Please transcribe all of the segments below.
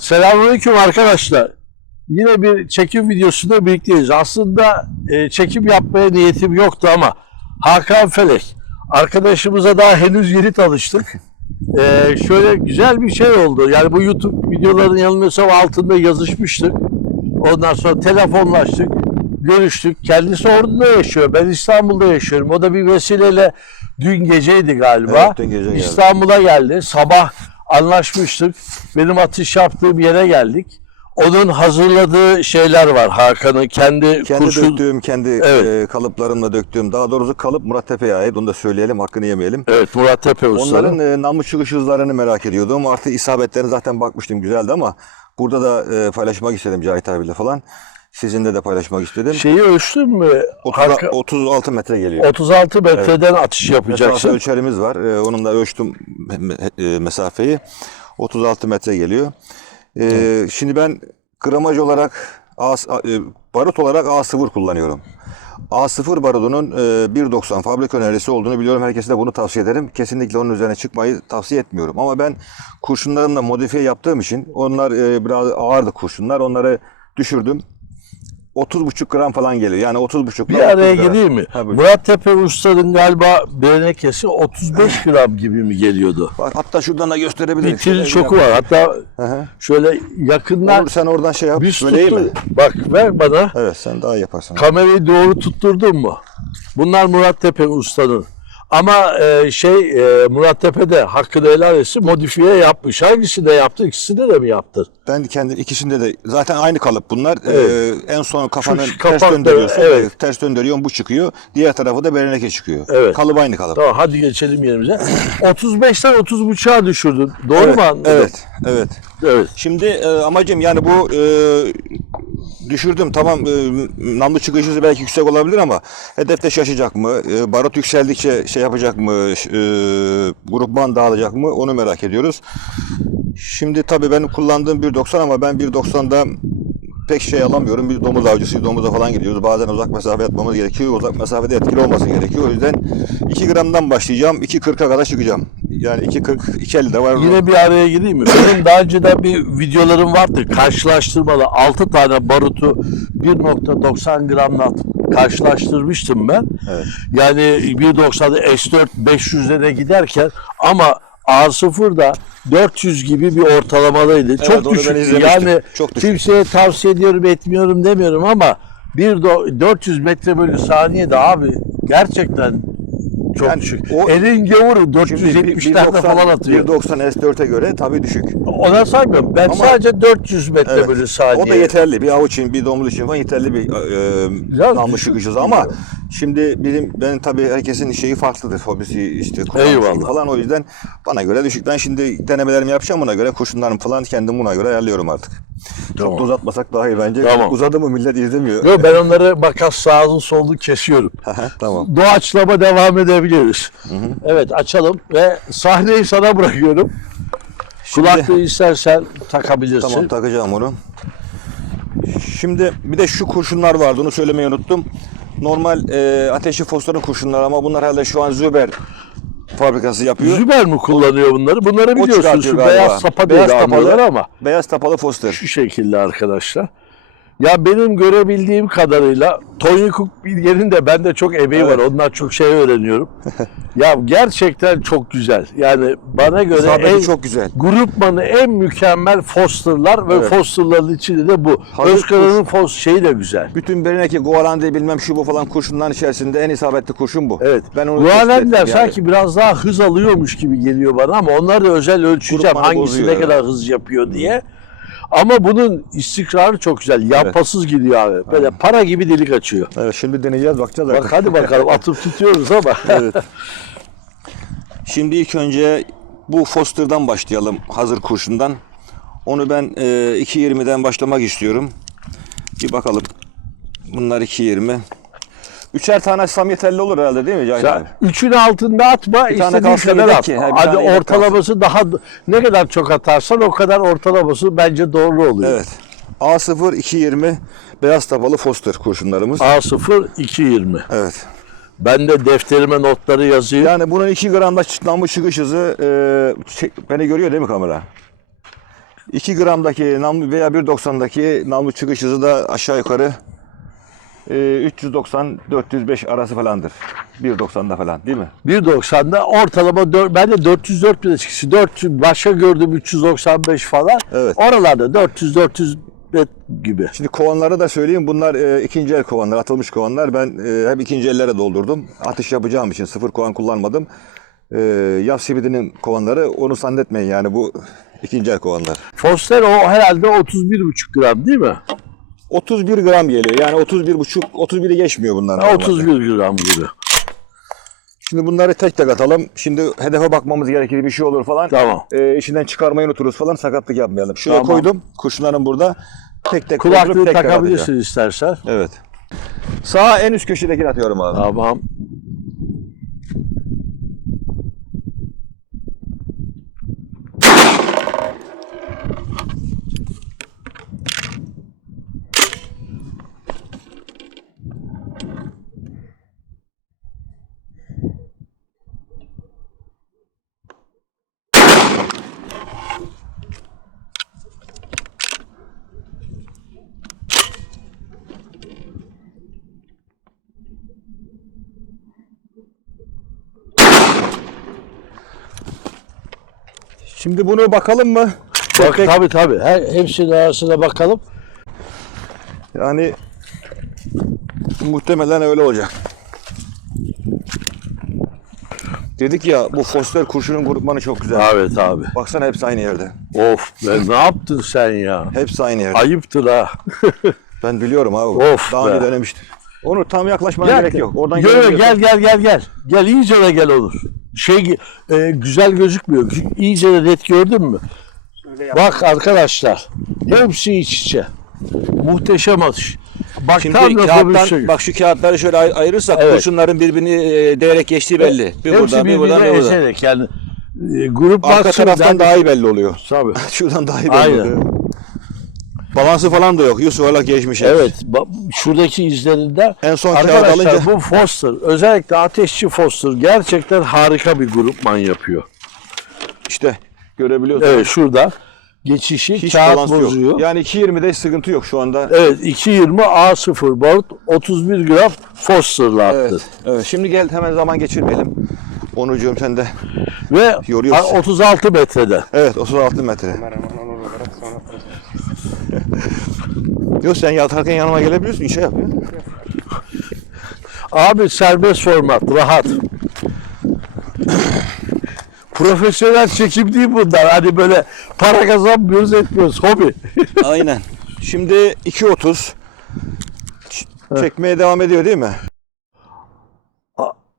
Selamünaleyküm arkadaşlar. Yine bir çekim videosunda birlikteyiz. Aslında e, çekim yapmaya niyetim yoktu ama Hakan Felek arkadaşımıza daha henüz yeni tanıştık. E, şöyle güzel bir şey oldu. Yani bu YouTube videoların yanılmıyorsam altında yazışmıştık. Ondan sonra telefonlaştık, görüştük. Kendisi orada yaşıyor. Ben İstanbul'da yaşıyorum. O da bir vesileyle dün geceydi galiba. Evet, dün gece geldi. İstanbul'a geldi. Sabah anlaşmıştık. Benim atış yaptığım yere geldik. Onun hazırladığı şeyler var Hakan'ın kendi, Kendi kurşun. döktüğüm, kendi Evet. e, kalıplarımla döktüğüm, daha doğrusu kalıp Murat Tepe'ye ait. Onu da söyleyelim, hakkını yemeyelim. Evet Murat Tepe ustaları. Onların e, namlu çıkış hızlarını merak ediyordum. Artı isabetlerine zaten bakmıştım, güzeldi ama burada da e, paylaşmak istedim Cahit abiyle falan. Sizinle de paylaşmak istedim. Şeyi ölçtün mü? 30, Hakan- 36 metre geliyor. 36 metreden atış Mesafe yapacaksın. ölçerimiz var. E, onun da ölçtüm e, mesafeyi. 36 metre geliyor. E, şimdi ben gramaj olarak A, e, barut olarak A0 kullanıyorum. A0 barudunun e, 1.90 fabrika önerisi olduğunu biliyorum. Herkese de bunu tavsiye ederim. Kesinlikle onun üzerine çıkmayı tavsiye etmiyorum. Ama ben kurşunlarımla modifiye yaptığım için onlar e, biraz ağırdı kurşunlar. Onları düşürdüm. 30,5 gram falan geliyor. Yani 30,5 Bir araya 30 gram. gireyim mi? Ha, buyur. Murat Tepe ustaların galiba benekesi 35 gram gibi mi geliyordu? Bak, Hatta şuradan da gösterebilirim. Bir tril Şöyle şoku var. Hatta Hı hı. şöyle yakından Olur sen oradan şey yap. Böyle iyi mi? tuttu. Bak ver bana. Evet sen daha iyi yaparsın. Kamerayı doğru tutturdun mu? Bunlar Murat Tepe ustanın. Ama e, şey e, Murat Tepe de hakkını helal etsin modifiye yapmış. Hangisi de yaptı? İkisini de mi yaptın? Ben kendim ikisinde de zaten aynı kalıp bunlar. Ee, en son kafanı Şu ters kapak döndürüyorsun. evet. Evet. Ters döndürüyorsun bu çıkıyor. Diğer tarafı da bereneke çıkıyor. Evet. Kalıp aynı kalıp. Tamam hadi geçelim yerimize. 35'ten 30.5'a düşürdün. Doğru evet, mu anladım? Evet. Evet. Evet. Şimdi e, amacım yani bu e, düşürdüm tamam e, namlu çıkış hızı belki yüksek olabilir ama hedefte şaşacak mı? E, barut yükseldikçe şey yapacak mı? E, grupman dağılacak mı? Onu merak ediyoruz. Şimdi tabii benim kullandığım 1.90 ama ben 1.90'da pek şey alamıyorum. Biz domuz avcısıyız. Domuza falan gidiyoruz. Bazen uzak mesafe atmamız gerekiyor. Uzak mesafede etkili olması gerekiyor. O yüzden 2 gramdan başlayacağım. 2.40'a kadar çıkacağım. Yani 2.40, 2.50 de var. Yine bir araya gireyim mi? Benim daha önceden bir videolarım vardı. Karşılaştırmalı 6 tane barutu 1.90 gramla karşılaştırmıştım ben. Evet. Yani 1.90'da S4 500'lere giderken ama A0'da 400 gibi bir ortalamadaydı. Evet, Çok düşük. Yani Çok düşük. kimseye tavsiye ediyorum etmiyorum demiyorum ama bir do- 400 metre bölü saniyede abi gerçekten çok Yani düşük. o- Elin gavuru Şimdi 470'lerde falan atıyor. 1.90 S4'e göre tabii düşük. Ona saymıyorum. Ben Ama- sadece 400 metre Evet. bölü saniye. O da yeterli. Bir avuç için, bir domuz için falan yeterli bir e, namlu çıkış hızı. Ama şimdi bizim ben tabii herkesin şeyi farklıdır. Hobisi işte Eyvallah. şekli falan o yüzden bana göre düşük. Ben şimdi denemelerimi yapacağım buna göre. Kurşunlarımı falan kendim buna göre ayarlıyorum artık. Tamam. Çok da uzatmasak daha iyi bence. Tamam. Uzadı mı millet izlemiyor. Yo, ben onları makas sağlı sollu kesiyorum. tamam. Doğaçlama devam edebiliriz. Evet açalım ve sahneyi sana bırakıyorum. Kulaklığı istersen takabilirsin. Tamam takacağım onu. Şimdi bir de şu kurşunlar vardı onu söylemeyi unuttum. Normal e, ateşli fosforun kurşunları ama bunlar herhalde şu an Züber fabrikası yapıyor. Züber mi kullanıyor bunları? Bunları biliyorsunuz. Şu beyaz sapa Beyaz de tapalı. anlıyorlar ama. Beyaz tapalı Foster. Şu şekilde arkadaşlar. Ya benim görebildiğim kadarıyla Tony Cook bilgenin de bende çok emeği var. Ondan çok şey öğreniyorum. ya gerçekten çok güzel. Yani bana göre İsabeti en, çok güzel. grupmanı en mükemmel Foster'lar ve Evet. Foster'ların içinde de bu. Özkan'ın Fos şeyi de güzel. Bütün Berineki, Goalandi bilmem şu bu falan kurşunların içerisinde en isabetli kurşun bu. Evet. Ben onu ettim yani. sanki biraz daha hız alıyormuş gibi geliyor bana ama onları da özel ölçeceğim Grupmanı hangisi bozuyor, ne evet. kadar hız yapıyor diye. Ama bunun istikrarı çok güzel. Yampasız gidiyor abi. Böyle para gibi delik açıyor. Evet şimdi deneyeceğiz bakacağız Bak hadi bakalım atıp tutuyoruz ama. Evet. Şimdi ilk önce bu Foster'dan başlayalım hazır kurşundan. Onu ben e, 2.20'den başlamak istiyorum. Bir bakalım. Bunlar 2.20. Üçer tane sam yeterli olur herhalde değil mi Cahit abi? Üçün altında atma, Bir tane istediğin kalsın kadar yedek at. ki, he, bir Hadi tane yedek ortalaması daha ne kadar çok atarsan o kadar ortalaması bence doğru oluyor. Evet. A0 2.20 beyaz tabalı Foster kurşunlarımız. A0 2.20. Evet. Ben de defterime notları yazayım. Yani bunun 2 gramda çıtlanmış çıkış hızı e, şey- beni görüyor değil mi kamera? 2 gramdaki namlu veya 1.90'daki namlu çıkış hızı da aşağı yukarı 390-405 arası falandır. 1.90'da falan değil mi? 1.90'da ortalama 4, ben de 404 bile çıkışı 400 başka gördüm 395 falan. Evet. Oralarda 400 400 gibi. Şimdi kovanları da söyleyeyim. Bunlar e, ikinci el kovanlar, atılmış kovanlar. Ben e, hep ikinci ellere doldurdum. Atış yapacağım için sıfır kovan kullanmadım. E, yaz simidinin kovanları onu zannetmeyin yani bu ikinci el kovanlar. Foster o herhalde 31,5 gram değil mi? 31 gram geliyor. Yani 31 buçuk, 31'i geçmiyor bunlar. normalde. 31 gram gibi. Şimdi bunları tek tek atalım. Şimdi hedefe bakmamız gerekir bir şey olur falan. Tamam. E, işinden çıkarmayı unuturuz falan sakatlık yapmayalım. Şuraya Tamam. koydum. Kurşunlarım burada. Tek tek Kulaklığı takabilirsin istersen. Evet. Sağ en üst köşedekini atıyorum abi. Tamam. Şimdi bunu bakalım mı? Bak, Tek tabii tabii. Her, hepsinin arasına bakalım. Yani muhtemelen öyle olacak. Dedik ya bu Foster kurşunun grupmanı çok güzel. Evet abi. Baksana hepsi aynı yerde. Of be ne yaptın sen ya? Hepsi aynı yerde. Ayıptır ha. Ben biliyorum abi. Of Daha önce denemiştim. Onu tam yaklaşmana gerek yok. Oradan görebiliyorsun. gel gel gel gel. Gel iyice de gel olur. Şey e, güzel gözükmüyor. İyice de net gördün mü? Bak arkadaşlar. Hepsi iç içe. Muhteşem atış. Bak Şimdi tam kağıttan, şey. bak şu kağıtları şöyle ay- ayırırsak Evet. kurşunların birbirini e, değerek geçtiği belli. Bir Hepsi buradan bir buradan bir buradan. yani. E, grup Arka taraftan daha iyi belli oluyor. Tabii. Şuradan daha iyi belli Aynen. oluyor. Balansı falan da yok. Yüz yuvarlak geçmiş. Evet. ba- Şuradaki izlerinde En son kağıt Arkadaşlar alınca bu Foster özellikle ateşçi Foster gerçekten harika bir grupman yapıyor. işte görebiliyorsun. Evet şurada geçişi Hiç kağıt balans bozuyor. yok. Yani 2.20'de hiç sıkıntı yok şu anda. Evet 220 A0 barut 31 gram Foster'la attı. Evet. evet. Şimdi gel hemen zaman geçirmeyelim. Onucuğum sen de. Ve Yoruyorsun. a- 36 metrede. Evet 36 metre. Yok sen yatarken yanıma gelebiliyorsun. işe yap ya. Abi serbest format rahat. Profesyonel çekim değil bunlar. Hani böyle para kazanmıyoruz etmiyoruz. Hobi. Aynen. Şimdi 2.30 Ç- çekmeye devam ediyor değil mi?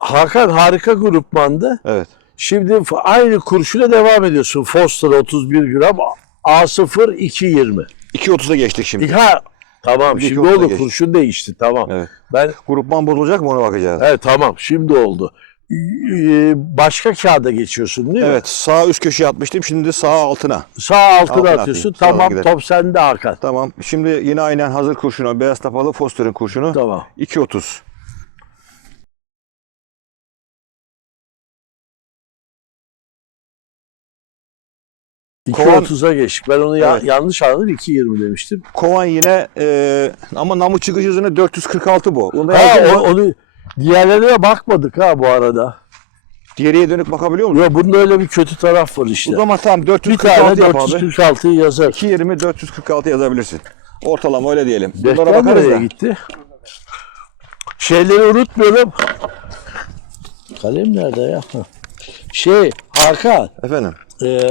Hakan harika grupmandı. Evet. Şimdi aynı kurşuna devam ediyorsun. Foster 31 gram, A0 220. 2.30'a geçtik şimdi. Ha, tamam şimdi iki oldu. oldu, Kurşun değişti tamam. Evet. Ben Grupman bozulacak mı ona bakacağız. evet tamam şimdi oldu. Ee, Başka kağıda geçiyorsun değil mi? Evet sağ üst köşeye atmıştım şimdi sağ altına. Sağ altına Altına atıyorsun. atayım, sonra Tamam gidelim. top sende Hakan. Tamam. Şimdi yine aynen hazır kurşunu. Beyaz tapalı Foster'ın kurşunu. Tamam. 2.30. 2.30'a geçtik. Ben onu ya- Evet. yanlış anladım. 2.20 demiştim. Kovan yine e, ama namlu çıkış hızını 446 bu. Onu Ha, yazdın o- mı? onu diğerlerine bakmadık ha bu arada. Geriye dönük bakabiliyor musun? Yok bunda öyle bir kötü taraf var O işte. zaman tamam Bir tane 446 yap abi. 446'yı yazar. 220 446 yazabilirsin. Ortalama öyle diyelim. Bunlara Defter bakarız nereye da. gitti? Şeyleri unutmayalım. Kalem nerede ya? Şey Hakan Efendim. e,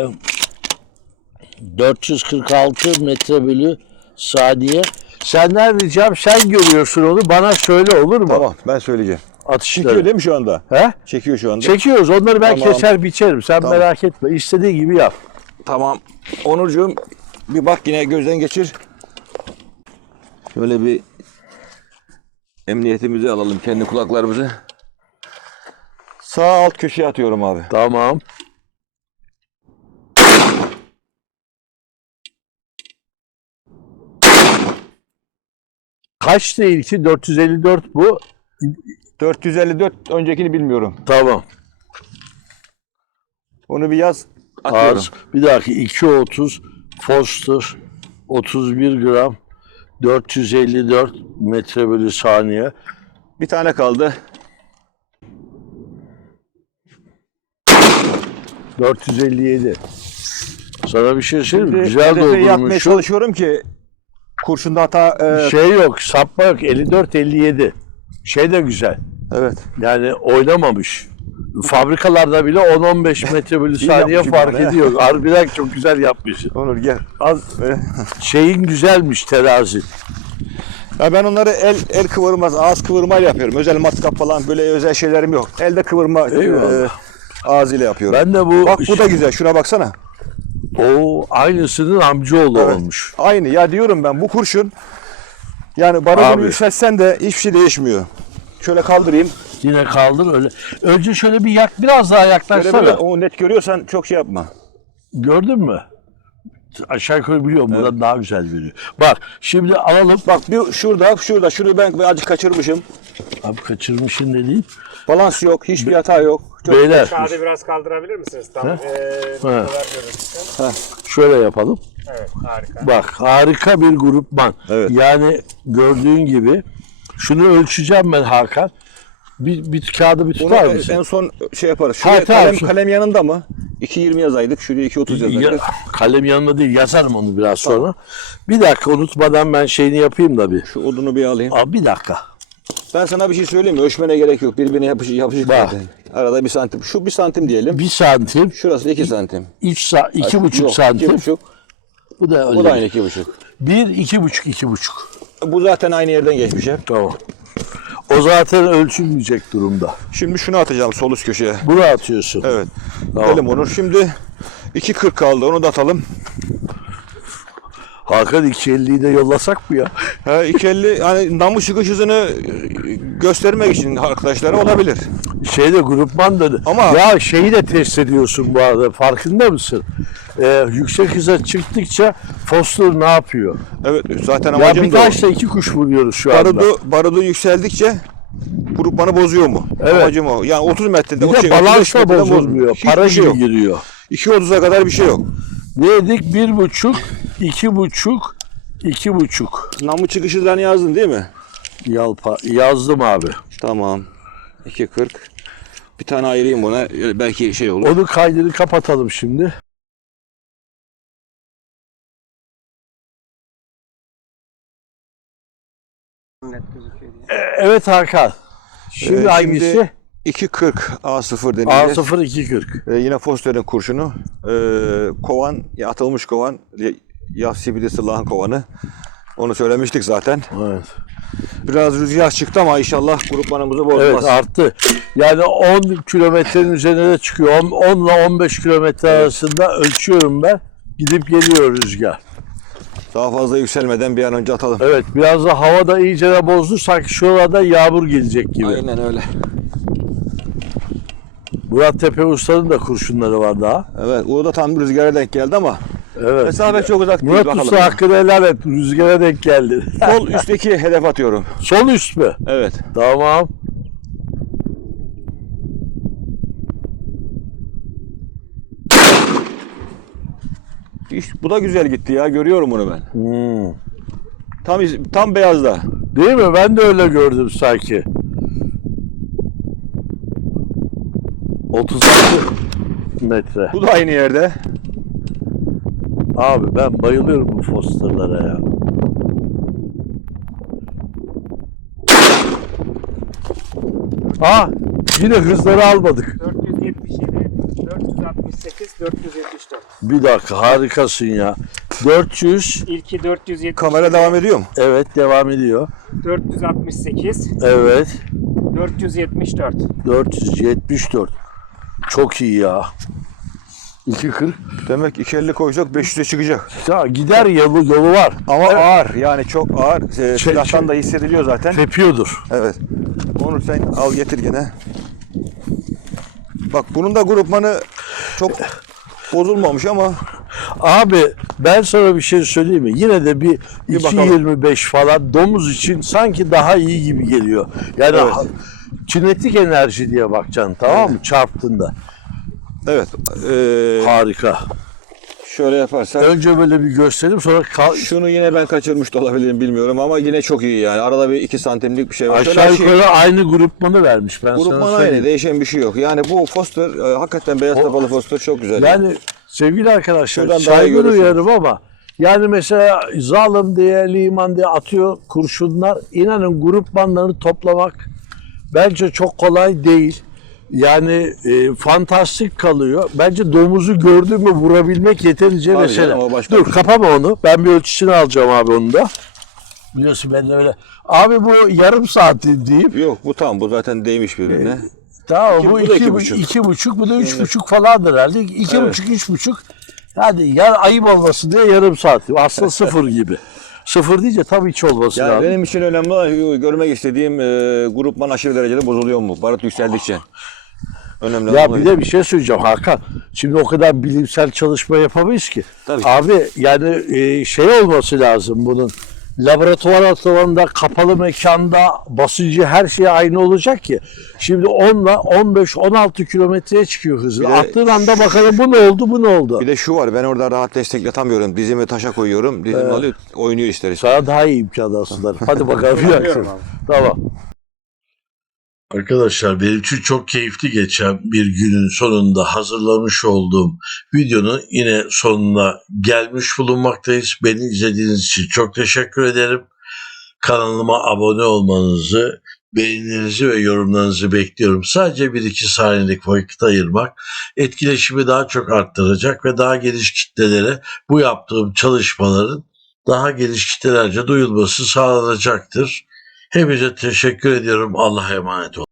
446 metre bölü saniye. Senden ricam sen görüyorsun onu bana söyle olur mu? Tamam ben söyleyeceğim. Çekiyor Atışları. değil mi şu anda? He? Çekiyor şu anda. Çekiyoruz onları ben Tamam. keser biçerim sen Tamam. merak etme istediğin gibi yap. Tamam. Onurcuğum bir bak yine gözden geçir. Şöyle bir emniyetimizi alalım kendi kulaklarımızı. Sağ alt köşeye atıyorum abi. Tamam. Kaçtı ilki? 454 bu. 454 öncekini bilmiyorum. Tamam. Onu bir yaz. Atıyorum. Az. Bir dahaki 230 Foster 31 gram 454 metre bölü saniye. Bir tane kaldı. 457. Sana bir şey söyleyeyim mi? Güzel Hedefe yapmaya çalışıyorum ki kurşunda hata e, Şey yok, sapma yok. 54-57. Şey de güzel. evet. Yani oynamamış. Fabrikalarda bile 10-15 metre bölü saniye fark yani. ediyor. Harbiden çok güzel yapmış. Onur gel. Az, E, şeyin güzelmiş terazi. Ya ben onları el el kıvırmaz, ağız kıvırmayla yapıyorum. Özel matkap falan böyle özel şeylerim yok. Elde kıvırma e, Eyvallah. ağzıyla yapıyorum. Ben de bu Bak bu da güzel. Şuna baksana. O aynısının amcaoğlu Evet. olmuş. Aynı. Ya diyorum ben bu kurşun yani barajını Abi. yükseltsen de hiçbir şey değişmiyor. Şöyle kaldırayım. Yine kaldır öyle. Önce şöyle bir yak biraz daha yaklaşsana. böyle o net görüyorsan çok şey yapma. Gördün mü? Aşağı yukarı biliyorum. Buradan daha güzel veriyor. Bak şimdi alalım. Bak bir şurada, şurada, şunu ben azıcık kaçırmışım. Abi kaçırmışın dediğim. Balans yok, hiçbir hata yok. Çok Beyler Kağıdı biraz kaldırabilir misiniz? Tam eee bu kadar görüntüsü. şöyle yapalım. Evet harika. Bak harika bir grupman. Evet. Yani gördüğün gibi şunu ölçeceğim ben Hakan. Bir, bir kağıdı bir tutar en, mısın? en son şey yaparız. Şuraya Ha, tamam, kalem, şu- kalem yanında mı? 2.20 yazaydık, şuraya 2.30 Ya, yazaydık. kalem yanında değil yazarım onu biraz sonra. Bir dakika unutmadan ben şeyini yapayım da bir. Şu odunu bir alayım. Abi bir dakika. Ben sana bir şey söyleyeyim mi? Ölçmene gerek yok. Birbirine yapışık, yapışık Bak. zaten. Arada bir santim. Şu bir santim diyelim. Bir santim, Şurası iki santim. üç sa iki buçuk Yok, santim. iki buçuk. Bu da öyle. Bu da aynı iki buçuk. Bir, iki buçuk, iki buçuk. Bu zaten aynı yerden geçmiş hep. Tamam. O zaten ölçülmeyecek durumda. Şimdi şunu atacağım sol üst köşeye. Bunu atıyorsun. Evet. Tamam. Gidelim Onur. Şimdi 2.40 kaldı. Onu da atalım. Hakan 250'yi de yollasak mı ya? Ha, 250 hani namus çıkış e, göstermek için arkadaşlara olabilir. Şeyde grupman da Ama- ya şeyi de test ediyorsun bu arada farkında mısın? Ee, yüksek hıza çıktıkça Foster ne yapıyor? Evet zaten Ya amacım bir da o. taşla iki kuş vuruyoruz şu anda. Barudu, barudu yükseldikçe grupmanı bozuyor mu? Evet. Amacım o. Yani 30 metrede Bir de şey, balans 35 da bozulmuyor. Para şey giriyor. 2.30'a kadar bir şey yok. Ne dedik? Bir buçuk, iki buçuk, iki buçuk. Namlu çıkış hızlarını yazdın değil mi? Yalpa, yazdım abi. Tamam. 2.40. Bir tane ayırayım buna. Belki şey olur. Onu kaydını kapatalım şimdi. Evet Hakan. Şimdi Ee, hangisi? şimdi 2.40 A0 deneyeceğiz. A0 240. Ee, yine Foster'ın kurşunu. Ee, kovan, atılmış kovan. Ya- Yaz sibirisi lahan kovanı. Onu söylemiştik zaten. Evet. Biraz rüzgar çıktı ama inşallah grupmanımızı bozmaz. Evet arttı. Yani 10 kilometrenin üzerine de çıkıyor. 10, 10 ile 15 kilometre arasında ölçüyorum ben. Gidip geliyor rüzgar. Daha fazla yükselmeden bir an önce atalım. Evet biraz da hava da iyice de bozdu. Sanki şurada yağmur gelecek gibi. Aynen öyle. Murat Tepe Usta'nın da kurşunları var daha. Evet, o da tam rüzgara denk geldi ama Evet. mesafe çok uzak değil. Murat bakalım. Usta hakkını helal et. Rüzgara denk geldi. Sol üstteki hedef atıyorum. Sol üst mü? Evet. Tamam. İş, bu da güzel gitti ya. Görüyorum bunu ben. Hmm. Tam tam beyazda. Değil mi? Ben de öyle gördüm sanki. 36 metre. Bu da aynı yerde. Abi ben bayılıyorum bu Foster'lara ya. Aa yine hızları almadık. 477, 468, 474. Bir dakika harikasın ya. 400 İlki 470, Kamera devam ediyor mu? evet devam ediyor. 468, Evet 474. 474. Çok iyi ya. 240. Demek 250 koyacak 500'e çıkacak. Ya gider yolu, yolu var. Ama ağır yani çok ağır. Ee, silahtan da hissediliyor zaten. Tepiyordur. Evet. Onu sen al getir gene. Bak bunun da grupmanı çok bozulmamış ama Abi ben sana bir şey söyleyeyim mi? Yine de bir, Bir bakalım. 2.25 falan domuz için sanki daha iyi gibi geliyor. Yani Evet. ha- kinetik enerji diye bakacaksın tamam mı? Çarptığında. Evet. Ee, Harika. Şöyle yaparsak. Önce böyle bir göstereyim sonra kal- Şunu yine ben kaçırmış da olabilirim bilmiyorum ama yine çok iyi yani. Arada bir 2 santimlik bir şey var. Şöyle aşağı yukarı aynı grupmanı vermiş ben Grupman sana aynı söyleyeyim. değişen bir şey yok. Yani bu Foster e, hakikaten beyaz tabalı Foster çok güzel. Yani sevgili arkadaşlar daha iyi saygı görürsünüz. duyarım ama yani mesela zalim diye liman diye atıyor kurşunlar. İnanın grupmanlarını toplamak bence çok kolay değil. Yani e, fantastik kalıyor. Bence domuzu gördün mü vurabilmek yeterince Tabii mesele. canım, o başka Dur şey. kapama onu. Ben bir ölçüsünü alacağım abi onu da. Biliyorsun ben de öyle. Abi bu yarım saat diyeyim. Yok bu tam bu zaten değmiş birbirine. Tamam İki- bu bu da iki, iki bu- buçuk. iki buçuk, bu da üç buçuk falandır herhalde. İki Evet. buçuk, üç buçuk. Hadi ya ayıp olmasın diye yarım saat. Aslında sıfır gibi. Sıfır deyince tam hiç olması Yani lazım. benim için önemli olan görmek istediğim e, grupman aşırı derecede bozuluyor mu? Barut yükseldikçe. Önemli olan Ya bir de bir şey söyleyeceğim Hakan. Şimdi o kadar bilimsel çalışma yapamayız ki. Tabii. Abi yani e, şey olması lazım bunun. Laboratuvar ortamında, kapalı mekanda basıncı her şey aynı olacak ki. Şimdi 10 ile 15-16 kilometreye çıkıyor hızı. Attığın anda bakalım bu ne oldu, bu ne oldu. Bir de şu var ben orada rahat destekletamıyorum. Dizimi taşa koyuyorum. Dizim alıyor oynuyor ister istemez. Sana daha iyi imkanlar sunar. Hadi bakalım. bir dakika. Tamam. Arkadaşlar benim için çok keyifli geçen bir günün sonunda hazırlamış olduğum videonun yine sonuna gelmiş bulunmaktayız. Beni izlediğiniz için çok teşekkür ederim. Kanalıma abone olmanızı, beğenilerinizi ve yorumlarınızı bekliyorum. Sadece 1-2 saniyelik vakit ayırmak etkileşimi daha çok arttıracak ve daha geniş kitlelere bu yaptığım çalışmaların daha geniş kitlelerce duyulması sağlanacaktır. Hepinize teşekkür ediyorum. Allah'a emanet olun.